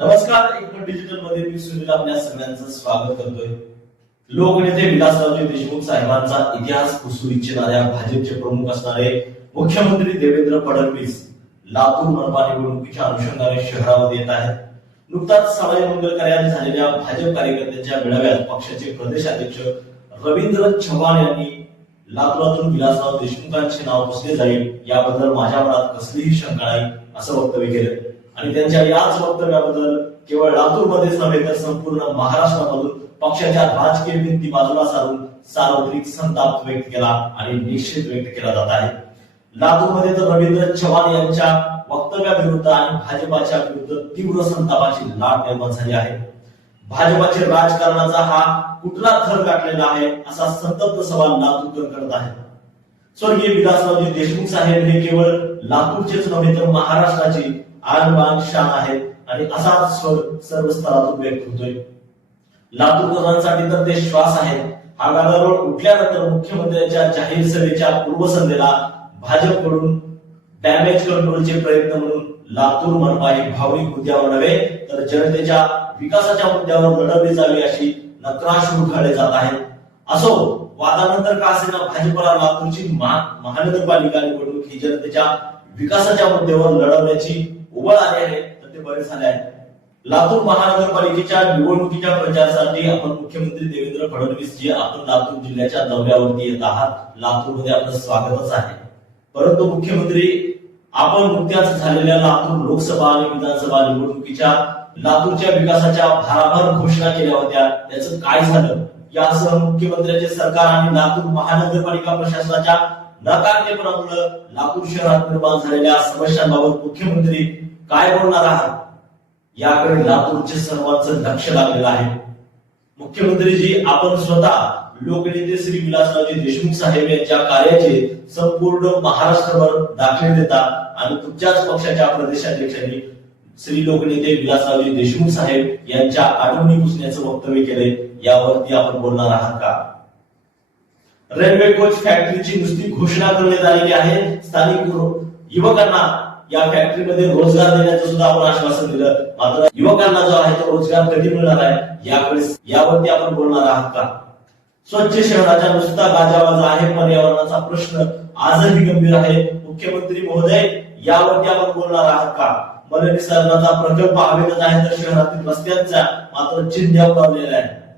नमस्कार एकमत डिजिटलमध्ये मी सुनील आपल्या सगळ्यांचं स्वागत करतोय. लोकनेते विलासरावजी देशमुख साहेबांचा इतिहास पुसू इच्छिणाऱ्या भाजपचे प्रमुख असणारे मुख्यमंत्री देवेंद्र फडणवीस लातूर मनपा निवडणुकीच्या अनुषंगाने शहरामध्ये येत आहेत. नुकताच सवाई मंगल कार्यालयात झालेल्या भाजप कार्यकर्त्यांच्या मेळाव्यात पक्षाचे प्रदेशाध्यक्ष रवींद्र चव्हाण यांनी लातूरातून विलासराव देशमुखांचे नाव पुसले जाईल याबद्दल माझ्या मनात कसलीही शंका नाही असं वक्तव्य केलं. आणि त्यांच्या याच वक्तव्याबद्दल केवळ लातूरमध्येच नव्हे तर संपूर्ण महाराष्ट्रामधून पक्षाच्या राजकीय भिंती बाजूला सारून सार्वत्रिक संताप व्यक्त केला आणि निश्चित व्यक्त केला जात आहे. लातूरमध्ये तर रवींद्र चव्हाण यांच्या वक्तव्याविरुद्ध आणि भाजपाच्या विरुद्ध तीव्र संतापाची लाट निर्माण झाली आहे. भाजपाचे राजकारणाचा हा कुठला थर गाठलेला आहे असा संतप्त सवाल लातूरकर करत आहे स्वर्गीय विलासरावजी देशमुख साहेब हे केवळ लातूरचेच नव्हे तर महाराष्ट्राचे आणबाण शान आहेत आणि असाच स्वर सर्व स्तरातून व्यक्त होतोय. लातूरकरांसाठी तर ते श्वास आहेत हा गदारोळ उठल्यानंतर मुख्यमंत्र्यांच्या जाहीर सभेच्या पूर्वसंध्येला भाजपकडून डॅमेज कंट्रोलचे प्रयत्न म्हणून लातूर मनपा ही भावनिक मुद्द्यावर नव्हे तर जनतेच्या विकासाच्या मुद्द्यावर लढवली जावी अशी नक्राश उखाळले जात आहे असो वादानंतर का असेना भाजपला लातूरची महा- महानगरपालिका निवडणूक ही जनतेच्या विकासाच्या मुद्द्यावर लढवण्याची उभं आले आहे तर ते बरे झाले आहे लातूर महानगरपालिकेच्या निवडणुकीच्या प्रचारासाठी आपण मुख्यमंत्री देवेंद्र फडणवीस जी आपण लातूर जिल्ह्याच्या दौऱ्यावरती येत आहात लातूरमध्ये आपलं स्वागतच आहे. परंतु मुख्यमंत्री आपण नुकत्याच झालेल्या लातूर लोकसभा आणि विधानसभा निवडणुकीच्या लातूरच्या विकासाच्या भाराभर घोषणा केल्या होत्या. त्याचं काय झालं? यासह मुख्यमंत्र्यांचे सरकार आणि लातूर महानगरपालिका प्रशासनाच्या नकारतेपणामुळे लातूर शहरात निर्माण झालेल्या समस्यांबाबत मुख्यमंत्री काय बोलणार आहात? याकडे लातूरचे सर्वांचं लक्ष लागलेलं आहे. मुख्यमंत्रीजी आपण स्वतः लोकनेते श्री विलासरावजी देशमुख साहेब यांच्या कार्याचे संपूर्ण महाराष्ट्रभर दाखले देता आणि तुमच्याच पक्षाच्या प्रदेशाध्यक्षांनी श्री लोकनेते विलासरावजी देशमुख साहेब यांच्या आठवणी पुसण्याचं वक्तव्य केले यावरती आपण बोलणार आहात का? रेल्वे कोच फॅक्टरीची नुसती घोषणा करण्यात आलेली आहे. स्थानिक युवकांना या फॅक्टरीमध्ये रोजगार देण्याचं सुद्धा आपण आश्वासन दिलं. मात्र युवकांना जो आहे तो रोजगार कधी मिळणार आहे याकडे यावरती आपण बोलणार आहात का? स्वच्छ शहराच्या नुसता गाजावाजा आहे पर्यावरणाचा प्रश्न. आजही गंभीर आहे. मुख्यमंत्री महोदय यावरती आपण बोलणार आहात का? मलनिसर्गाचा प्रकल्प हवेतच आहे तर शहरातील रस्त्यांचा मात्र चिंध्यावर लावलेला आहे.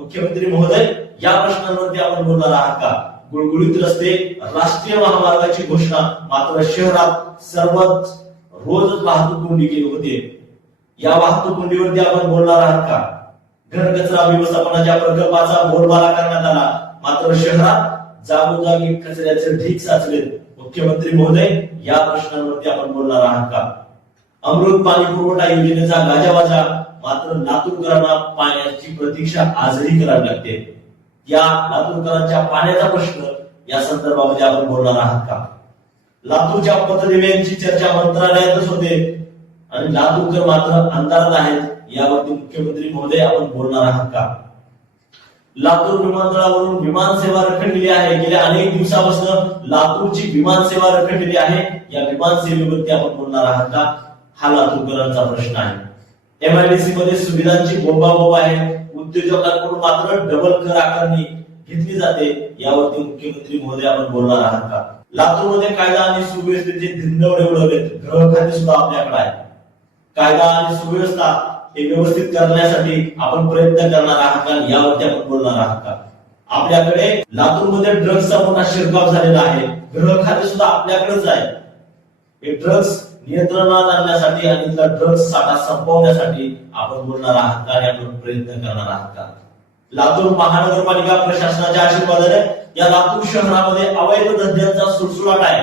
मुख्यमंत्री महोदय या प्रश्नांवरती आपण बोलणार आहात का? गुळगुळीत रस्ते राष्ट्रीय महामार्गाची घोषणा मात्र शहरात सर्वच रोज वाहतूक कोंडी केली होती. या वाहतूक कोंडीवरती आपण बोलणार आहात का? घनकचरा व्यवस्थापनाच्या प्रकल्पाचा बोलबाला करण्यात आला. मात्र शहरात जागोजागी कचऱ्याचे ढीक साचले मुख्यमंत्री महोदय या प्रश्नांवरती आपण बोलणार आहात का? अमृत पाणी पुरवठा योजनेचा गाजावाजा मात्र लातूरकरांना पाण्याची प्रतीक्षा आजही करावी लागते. या लातूरकरांच्या पाण्याचा प्रश्न या संदर्भामध्ये आपण बोलणार आहात का? लातूरच्या पथदिव्यांची चर्चा मंत्रालयातच होते आणि लातूरकर मात्र अंधारात आहेत यावरती मुख्यमंत्री महोदय आपण बोलणार आहात का? लातूर विमानतळावरून विमान सेवा रखडलेली आहे. गेल्या अनेक दिवसापासून लातूरची विमान सेवा रखडलेली आहे. या विमान सेवेवरती आपण बोलणार आहात का? हा लातूरकरांचा प्रश्न आहे. एमआयडीसी मध्ये सुविधांची बोंबाबोब आहे. उद्योजकांकडून मात्र डबल कर आकारणी घेतली जाते. यावरती मुख्यमंत्री महोदय आपण बोलणार आहात का? लातूरमध्ये कायदा आणि सुव्यवस्थेचे धिंदवडे उडवलेत. गृह खाते सुद्धा आपल्याकडे आहे कायदा आणि सुव्यवस्था हे व्यवस्थित करण्यासाठी आपण प्रयत्न करणार आहात का? यावरती आपण बोलणार आहात का? आपल्याकडे लातूरमध्ये ड्रग्सचा मोठा शिरकाव झालेला आहे. गृह खाते सुद्धा आपल्याकडेच आहे हे ड्रग्स नियंत्रणात आणण्यासाठी आणि ड्रग्स साठा संपवण्यासाठी आपण बोलणार आहात का आपण प्रयत्न करणार आहात का? लातूर महानगरपालिका प्रशासनाच्या आशीर्वादाने या लातूर शहरामध्ये अवैध धंद्यांचा सुळसुळाट आहे.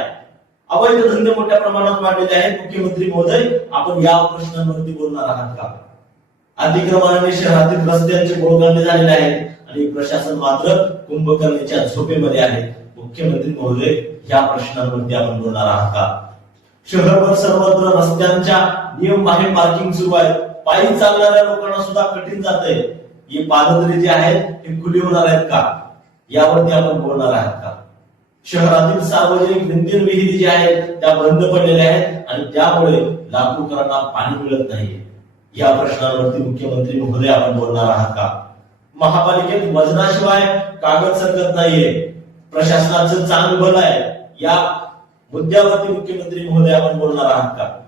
अवैध धंदे मोठ्या प्रमाणात वाढलेले आहेत. मुख्यमंत्री महोदय आपण या प्रश्नांवरती बोलणार आहात का? अतिक्रमणाने शहरातील रस्त्यांचे गोळगांडे झालेले आहेत आणि प्रशासन मात्र कुंभकर्णीच्या झोपेमध्ये आहे. मुख्यमंत्री महोदय या प्रश्नांवरती आपण बोलणार आहात का? शहरभर सर्वत्र रस्त्यांच्या नियम बाहेर पार्किंग सुरू आहे पायी चालणाऱ्या लोकांना सुद्धा कठीण जात आहे ही पादत्री जे आहेत हे खुली होणार आहेत का? यावरती आपण बोलणार आहात का? शहरातील सार्वजनिक विंदीर विहिरी ज्या आहेत त्या बंद पडलेल्या आहेत आणि त्यामुळे लातूरकरांना पाणी मिळत नाही या प्रश्नांवरती मुख्यमंत्री महोदय आपण बोलणार आहात का? महापालिकेत वजनाशिवाय कागद सरकत नाहीये. प्रशासनाचं चांग बल आहे. या उद्यावरती मुख्यमंत्री महोदय आपण बोलणार आहात का?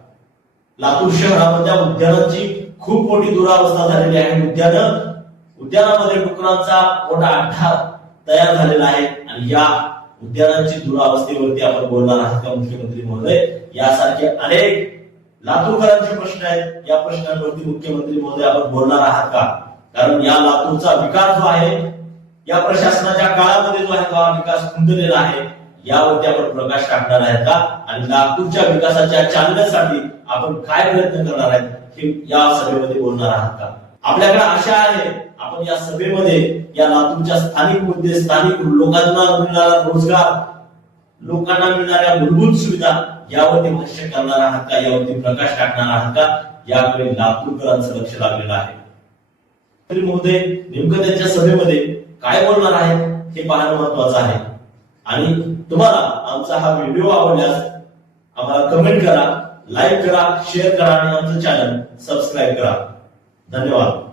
लातूर शहरामध्ये उद्यानाची खूप मोठी दुरावस्था झालेली आहे. उद्यानं उद्यानामध्ये डुकरांचा मोठा अड्डा तयार झालेला आहे. आणि या उद्यानांची दुरावस्थेवरती आपण बोलणार आहात का मुख्यमंत्री महोदय? यासारखे अनेक लातूरकरांचे प्रश्न आहेत. या प्रश्नांवरती मुख्यमंत्री महोदय आपण बोलणार आहात का? कारण या लातूरचा विकास जो आहे या प्रशासनाच्या काळामध्ये जो आहे तो हा विकास खुंटलेला आहे. यावरती आपण प्रकाश टाकणार आहेत का? आणि लातूरच्या विकासाच्या चालण्यासाठी आपण काय प्रयत्न करणार आहेत हे या सभेमध्ये बोलणार आहात का? आपल्याकडे आशा आहे आपण या सभेमध्ये या लातूरच्या स्थानिक मुद्दे स्थानिक लोकांना मिळणारा रोजगार लोकांना मिळणाऱ्या मूलभूत सुविधा यावरती भाष्य करणार आहात का? यावरती प्रकाश टाकणार आहात का? याकडे लातूरकरांचं लक्ष लागलेलं आहे. तरी महोदय नेमकं त्यांच्या सभेमध्ये काय बोलणार आहेत हे पाहणं महत्वाचं आहे. आणि तुम्हाला आमचा हा व्हिडिओ आवडल्यास आम्हाला कमेंट करा लाईक करा शेअर करा आणि आमचं चॅनल सबस्क्राईब करा. धन्यवाद.